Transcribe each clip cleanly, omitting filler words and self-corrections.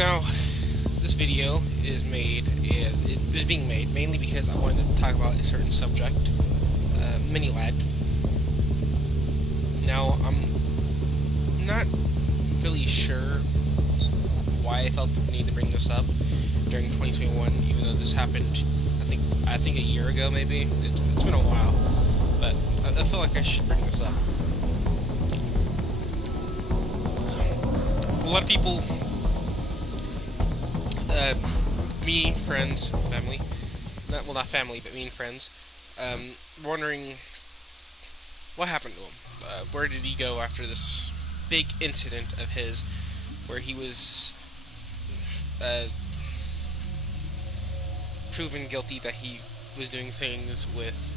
Now, this video is made, and it is being made mainly because I wanted to talk about a certain subject, Miniladd. Now, I'm not really sure why I felt the need to bring this up during 2021, even though this happened, I think a year ago, maybe. It's been a while, but I feel like I should bring this up. A lot of people, me, friends, family, not family, but me and friends, wondering what happened to him. Where did he go after this big incident of his, where he was proven guilty that he was doing things with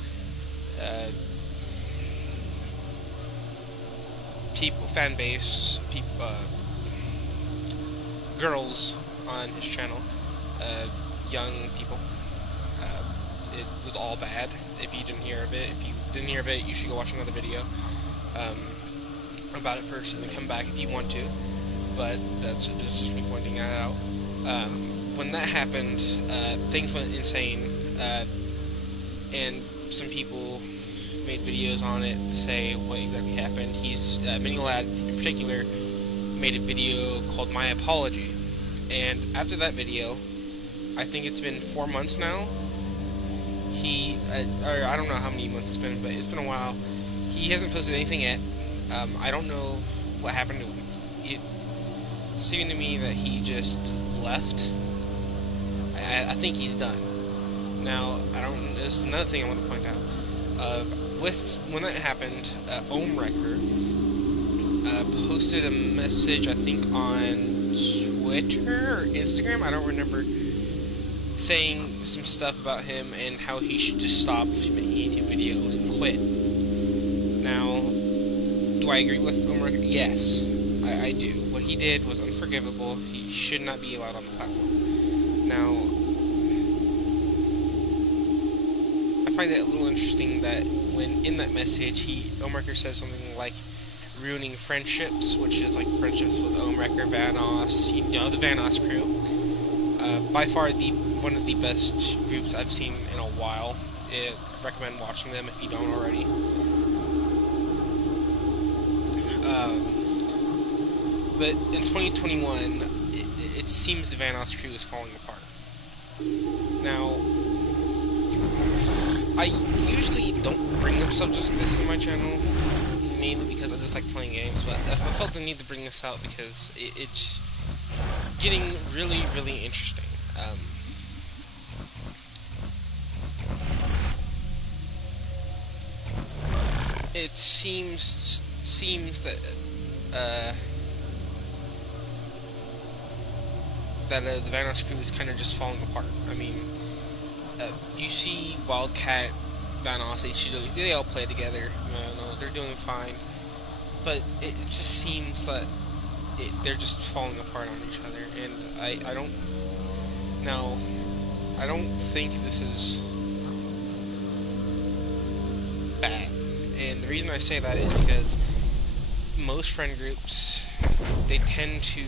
fan base, girls on his channel, young people. It was all bad. If you didn't hear of it, you should go watch another video about it first, and then come back if you want to. But that's just me pointing that out. When that happened, things went insane, and some people made videos on it to say what exactly happened. Miniladd in particular made a video called My Apology, and after that video, I think it's been 4 months now, or I don't know how many months it's been, but it's been a while. He hasn't posted anything yet. I don't know what happened to him. It seemed to me that he just left. I think he's done. Now, this is another thing I want to point out. When that happened, Omewrecker posted a message, I think on Twitter or Instagram, I don't remember, saying some stuff about him and how he should just stop making YouTube videos and quit. Now, do I agree with Omewrecker? Yes, I do. What he did was unforgivable. He should not be allowed on the platform. Now, I find it a little interesting that when in that message, Omewrecker says something like ruining friendships, which is like friendships with Omewrecker, Vanoss, the Vanoss crew. By far one of the best groups I've seen in a while. I recommend watching them if you don't already. But in 2021, it seems the Vanoss crew is falling apart. Now, I usually don't bring up subjects like this in my channel, mainly because I just like playing games, but I felt the need to bring this out because it's getting really, really interesting. It seems that the Vanoss crew is kind of just falling apart. I mean, you see Wildcat, Vanoss, they all play together. They're doing fine, but it just seems that they're just falling apart on each other, and I don't think this is bad. And the reason I say that is because most friend groups, they tend to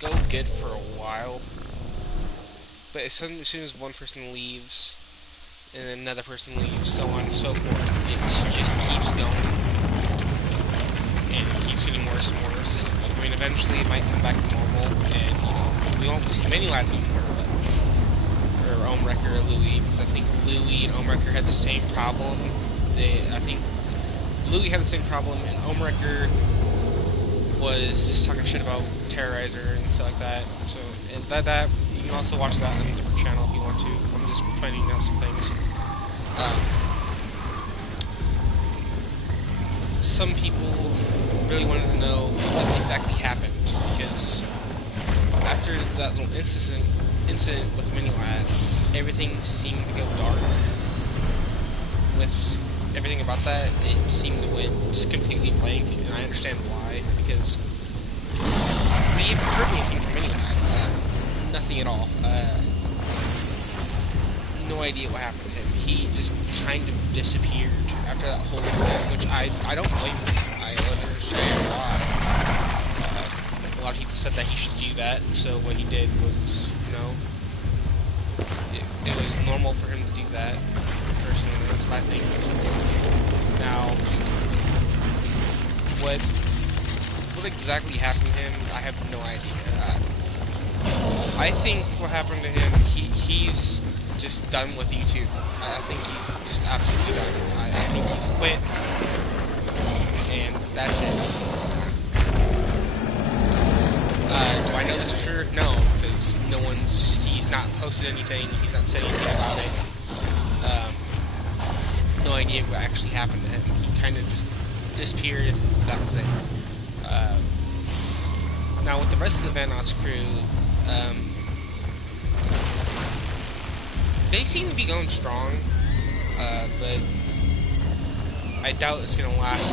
go good for a while, but as soon as one person leaves and another person leaves, so on and so forth, it just keeps going, and it keeps getting worse and worse. I mean, eventually it might come back to normal, and we won't see Miniladd anymore, or Omewrecker or Louie, because I think Louie and Omewrecker had the same problem. I think Louie had the same problem, and Omewrecker was just talking shit about Terrorizer and stuff like that. So, and that you can also watch that on a different channel if you want to. I'm just pointing out some things. Some people really wanted to know what exactly happened, because after that little incident with Miniladd, everything seemed to go dark. With everything about that, it seemed to went just completely blank, and I understand why, because we haven't heard anything from Miniladd. Nothing at all. No idea what happened to him. He just kind of disappeared after that whole incident, which I don't blame him. I understand why. A lot of people said that he should do that. So what he did was, you know, it was normal for him to do that. Personally, that's what I think. Now, what exactly happened to him? I have no idea. I think what happened to him, he's just done with YouTube. I think he's just absolutely done. I think he's quit, and that's it. Do I know this for sure? No, because he's not posted anything, he's not said anything about it. No idea what actually happened to him. He kind of just disappeared, that was it. Now with the rest of the Vanoss crew, they seem to be going strong, but I doubt it's going to last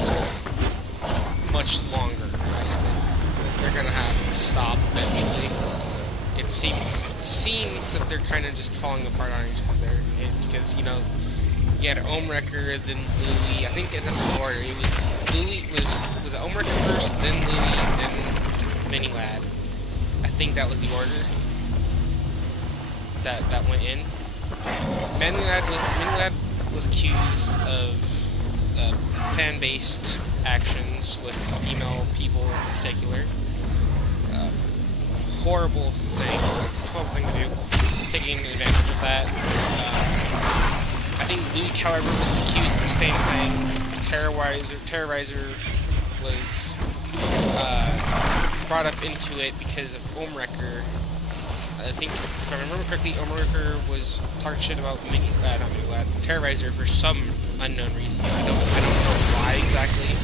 much longer. I think they're going to have to stop eventually. It seems that they're kind of just falling apart on each other, because, you know, you had Omewrecker, then Louie. I think that's the order. It was Louie was it Omewrecker first, then Louie, then Miniladd. I think that was the order that went in. Miniladd was accused of fan-based actions with female people in particular. Horrible thing to do, taking advantage of that. I think Louie, however, was accused of the same thing. Terrorizer was brought up into it because of Omewrecker. I think, if I remember correctly, Omewrecker was talking shit about Terrorizer for some unknown reason. I don't know why exactly.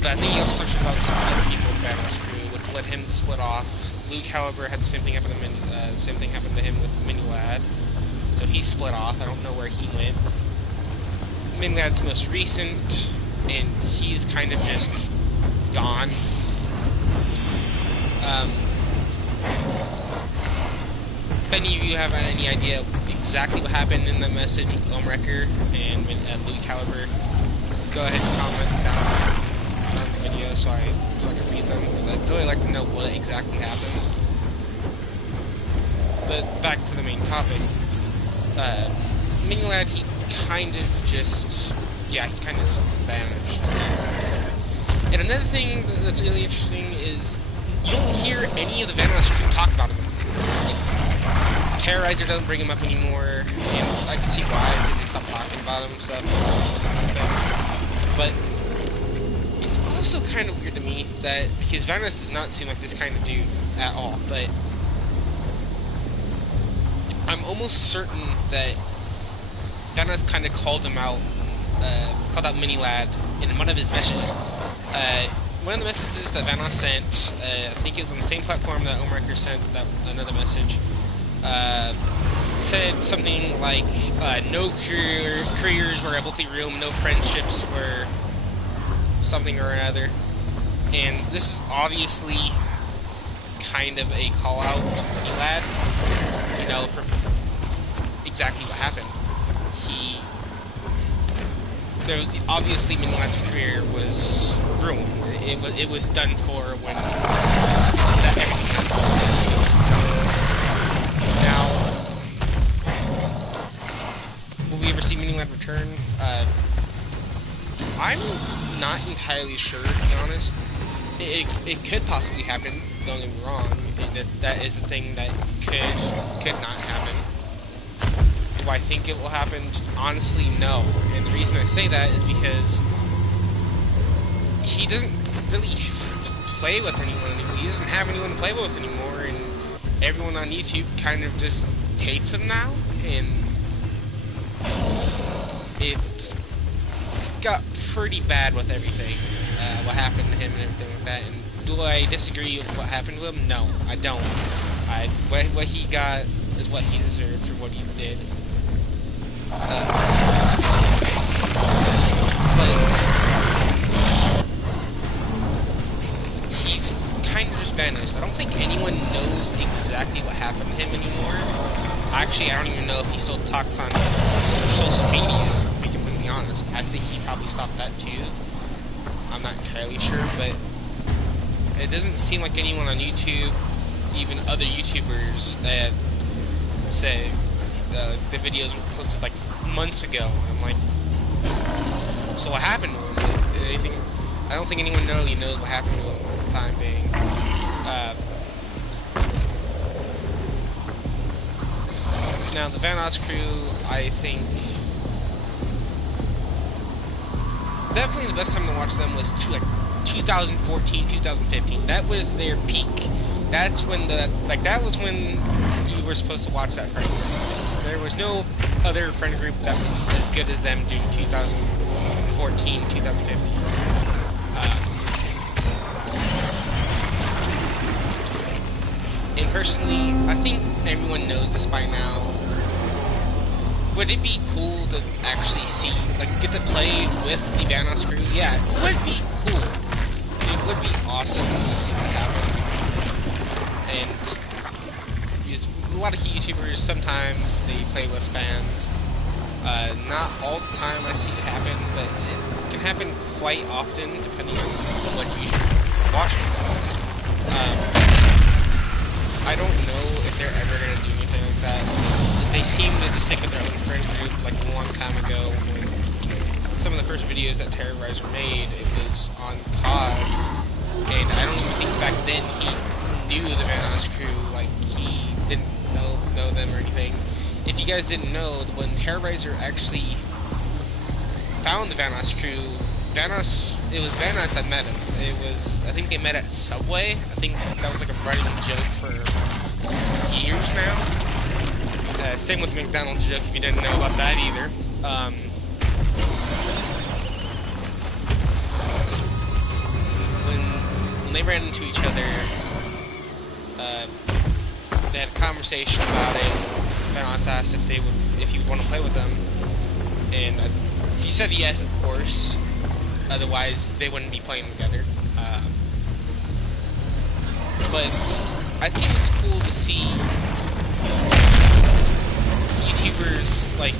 But I think he also talked shit about some other people in the Vanoss crew, which led him to split off. Luke, however, had the same thing happen to him with Miniladd, so he split off. I don't know where he went. Miniladd's most recent, and he's kind of just gone. If any of you have any idea exactly what happened in the message with Omewrecker and Louie Caliber, go ahead and comment down on the video so I can read them, because I'd really like to know what exactly happened. But back to the main topic. Miniladd, he kind of just vanished. And another thing that's really interesting is you don't hear any of the Vanoss crew talk about him. Like, Terrorizer doesn't bring him up anymore, and I can see why, because they stopped talking about him and stuff. But it's also kind of weird to me that, because Vanoss does not seem like this kind of dude at all, but I'm almost certain that Vanoss kind of called him out, called out Miniladd in one of his messages. One of the messages that Vanoss sent, I think it was on the same platform that Omewrecker sent another message, said something like, no careers were a healthy room, no friendships were something or another. And this is obviously kind of a call out to Miniladd, you know, for exactly what happened. Obviously Miniladd's career was ruined. It was done for when that everything happened. Now, will we ever see Miniladd return? I'm not entirely sure, to be honest. It could possibly happen. Don't get me wrong. That is the thing that could not happen. Do I think it will happen? Honestly, no. And the reason I say that is because he doesn't really play with anyone anymore. He doesn't have anyone to play with anymore, and everyone on YouTube kind of just hates him now, and it's got pretty bad with everything, what happened to him and everything like that. And do I disagree with what happened to him? No, I don't. What he got is what he deserved for what he did. But he's kind of just vanished. I don't think anyone knows exactly what happened to him anymore. Actually, I don't even know if he still talks on social media, to be completely honest. I think he probably stopped that too. I'm not entirely sure, but it doesn't seem like anyone on YouTube, even other YouTubers that say the videos were posted like months ago. I'm like, so what happened to him? Did anything? I don't think anyone really knows what happened to him for the time being. Now the Vanoss crew, I think, definitely the best time to watch them was 2014, 2015. That was their peak. That's when that was when you were supposed to watch that friend group. There was no other friend group that was as good as them during 2014, 2015. And personally, I think everyone knows this by now. Would it be cool to actually see, like, get to play with the Vanoss crew? Yeah, it would be cool. It would be awesome to see that happen. And because a lot of YouTubers, sometimes they play with fans. Not all the time I see it happen, but it can happen quite often, depending on what YouTuber watching. I don't know if they're ever going to do anything like that. They seem to just stick with their own friend group, like a long time ago when some of the first videos that Terrorizer made, it was on COD, and I don't even think back then he knew the Vanoss crew, like he didn't know them or anything. If you guys didn't know, when Terrorizer actually found the Vanoss crew, it was Vanoss that met him. I think they met at Subway. I think that was like a running joke for years now. Same with the McDonald's joke, if you didn't know about that either. When they ran into each other, they had a conversation about it. Vanoss asked if he would want to play with them, and he said yes, of course. Otherwise, they wouldn't be playing together. But I think it's cool to see YouTubers like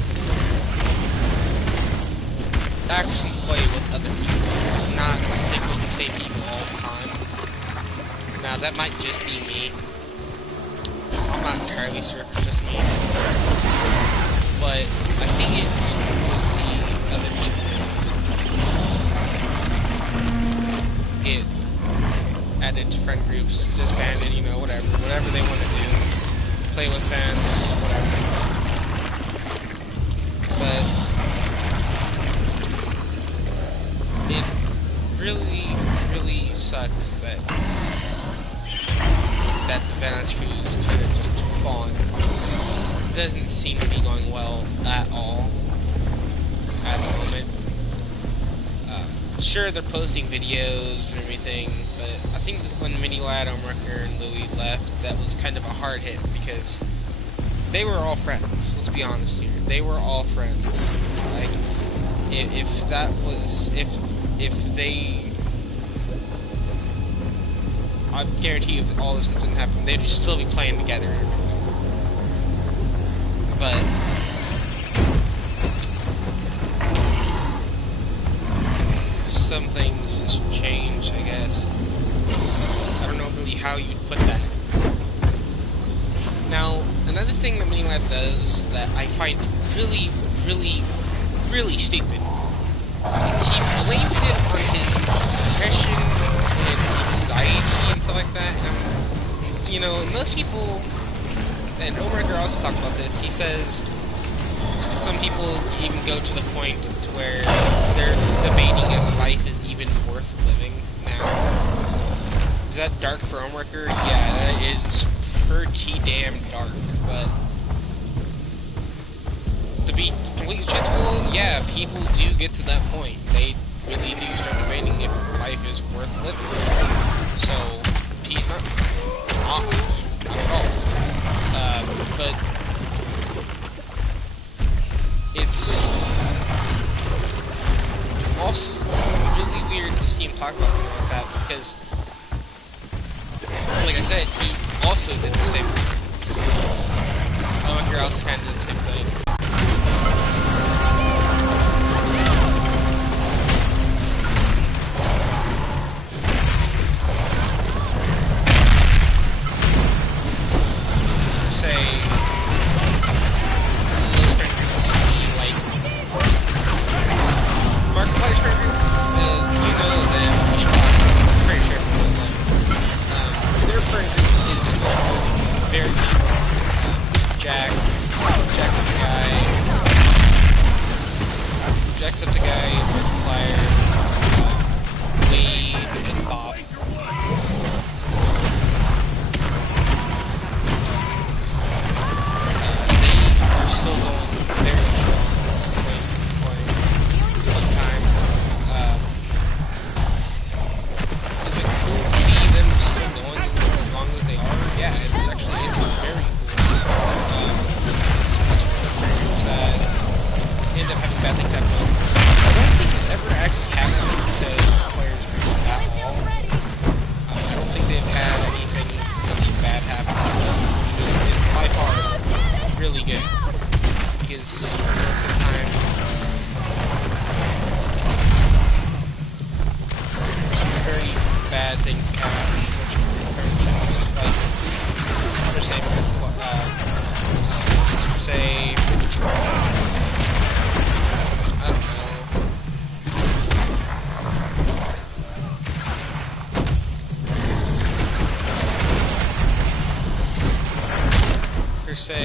actually play with other people, not stick with the same people all the time. Now that might just be me. I'm not entirely sure if it's just me, but I think it's cool to see other people get added to friend groups, disbanded, whatever they want to do, play with fans, whatever. But it really, really sucks that the Vanoss crew's kind of just fallen. It doesn't seem to be going well at all at the moment. Sure, they're posting videos and everything, but I think that when Miniladd, Omrucker, and Louie left, that was kind of a hard hit because they were all friends. Let's be honest here. They were all friends. Like, if they, I guarantee you, if all this stuff didn't happen, they'd still be playing together and everything. But some things just changed, I guess. I don't know really how you'd put that. Now, another thing that Miniladd does that I find really, really, really stupid. He blames it on his depression and anxiety and stuff like that. And, most people, and Omrucker also talks about this, he says some people even go to the point to where they're debating if life is even worth living now. Is that dark for Omrucker? Yeah, that is pretty damn dark, but to be completely truthful, yeah, people do get to that point. They really do start debating if life is worth living. So, he's not wrong, not at all. But it's also really weird to see him talk about something like that because, like I said, he also did the same thing. Omrucker also kind of did the same thing. Jack jacks up the guy. Jacks up the guy. Flyer. Wade and Bob. They are still going very strong. Playing one time. Is it cool to see them still going as long as they are? Yeah, it's very cool. It's one of the groups that end up having bad things happen. I don't think it's ever actually happened to players group at all. I don't think they've had anything really bad happen, which is by far really good. Because most of the time, some very bad things can happen, which friendships, like, per se, I don't know. Per se,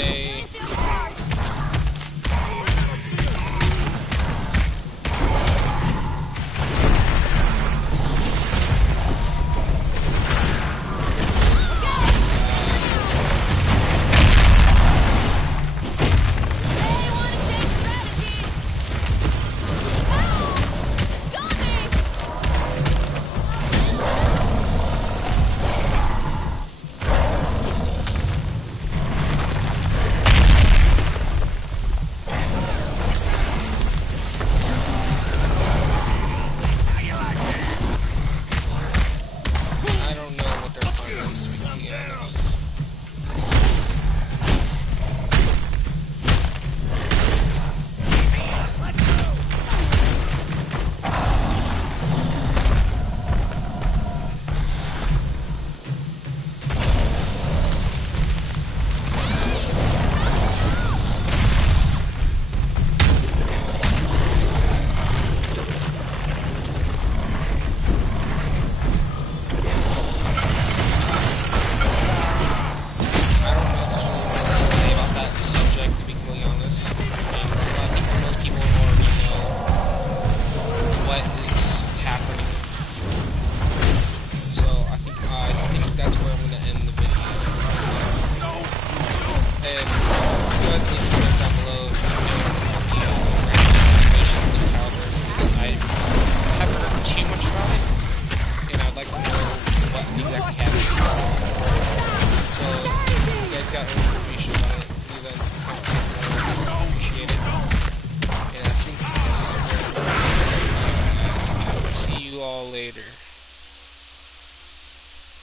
got any information about it, leave that in the comment below. I appreciate it. And I think this is where we're going to see you all later.